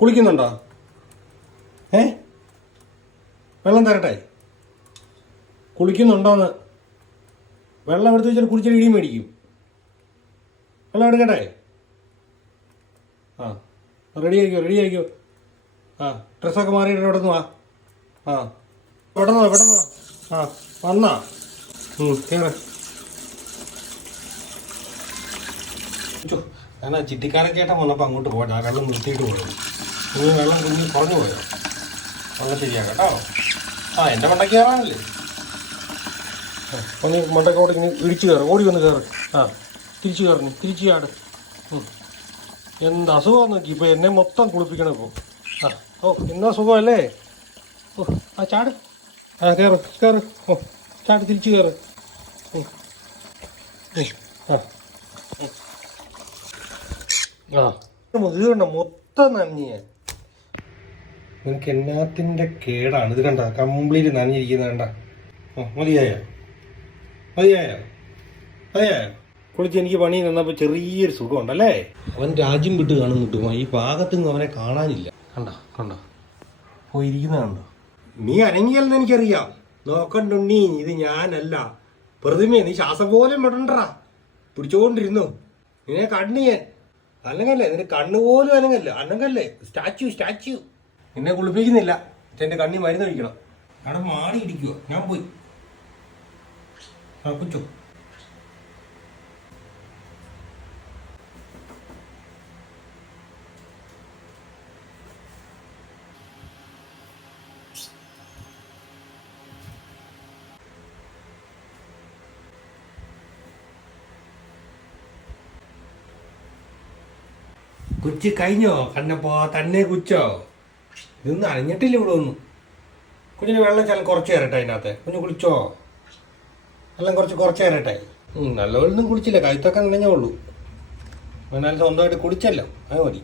കുളിക്കുന്നുണ്ടോ? വെള്ളം തരട്ടെ? കുളിക്കുന്നുണ്ടോന്ന്? വെള്ളം എടുത്ത് വെച്ചാൽ കുടിച്ചാൽ ഇടിയും മേടിക്കും. വെള്ളം എടുക്കട്ടെ? ആ, റെഡി ആയിക്കോ. ആ, ഡ്രസ്സൊക്കെ മാറിയിട്ട് ഇവിടെ നിന്ന് വാ. ആ, പെട്ടെന്ന് ആ, വന്നാ കയറ. എന്നാ ചിട്ടിക്കാരക്കേട്ടൻ വന്നപ്പോൾ അങ്ങോട്ട് പോട്ടെ, ആ വെള്ളം നിർത്തിയിട്ട് പോയത്. ഇനി വെള്ളം കുഞ്ഞി കുറഞ്ഞു പോയോ? വെള്ളം ശരിയാക്കാം കേട്ടോ. ആ, എൻ്റെ മണ്ടയ്ക്ക് കയറാനല്ലേ? ഒന്ന് മണ്ടക്കോട്ട് ഇങ്ങനെ ഇടിച്ചു കയറും, ഓടി വന്ന് കയറും. ആ, തിരിച്ചു ചാട്. എന്ത് അസുഖം നോക്കി ഇപ്പോൾ എന്നെ മൊത്തം കുളിപ്പിക്കണം ഇപ്പോൾ. ആ, ഓ എന്നാ സുഖമല്ലേ? ഓ, ആ ചാട്. ആ, കയറ്. ഓ, ചാട്, തിരിച്ചു കയറ്. ആ, ഇത് കണ്ട മൊത്തം നനഞ്ഞ. നിനക്ക് എന്നാത്തിൻ്റെ കേടാണ് ഇത്? കണ്ട കംപ്ലീറ്റ് നനഞ്ഞിരിക്കുന്നത് കണ്ട. മതിയായോ? കുളിച്ച് എനിക്ക് പണി നിന്നപ്പോൾ ചെറിയൊരു സുഖമുണ്ടല്ലേ? അവൻ രാജ്യം വിട്ട് കാണുന്നിട്ട് ഈ ഭാഗത്തുനിന്ന് അവനെ കാണാനില്ല. കണ്ടോ പോയിരിക്കുന്ന കണ്ടോ? നീ അനങ്ങിയല്ലെന്ന് എനിക്കറിയാം. നോക്കണ്ടുണ്ണി, ഇത് ഞാനല്ല പ്രതിമ. നീ ശ്വാസം പോലും വിടണ്ടാ, പിടിച്ചോണ്ടിരുന്നു. നിന്നെ കണ്ണിയൻ അനങ്ങല്ലേ, നിന്റെ കണ്ണുപോലും അനങ്ങല്ലേ. സ്റ്റാച്ചു. നിന്നെ കുളിപ്പിക്കുന്നില്ല. എന്റെ കണ്ണി മരുന്ന് കഴിക്കണം. അവിടെ മാടി ഇടിക്കുക. ഞാൻ പോയി. ആ, കുച്ചോ. കുച്ചി കഴിഞ്ഞോ? കണ്ണപ്പോ തന്നെ കുച്ചോ? ഇതൊന്നും അനഞ്ഞിട്ടില്ല ഇവിടെ ഒന്നും. കുഞ്ഞിന് വെള്ളം ചില കുറച്ച് തരട്ടെ അതിനകത്ത്? കുഞ്ഞ് കുളിച്ചോ? വെള്ളം കുറച്ച് തരട്ടെ? നല്ല വെള്ളമൊന്നും കുടിച്ചില്ല, കഴുത്തൊക്കെ നനഞ്ഞേ ഉള്ളൂ. എന്നാൽ സ്വന്തമായിട്ട് കുടിച്ചല്ലോ, അത് മതി.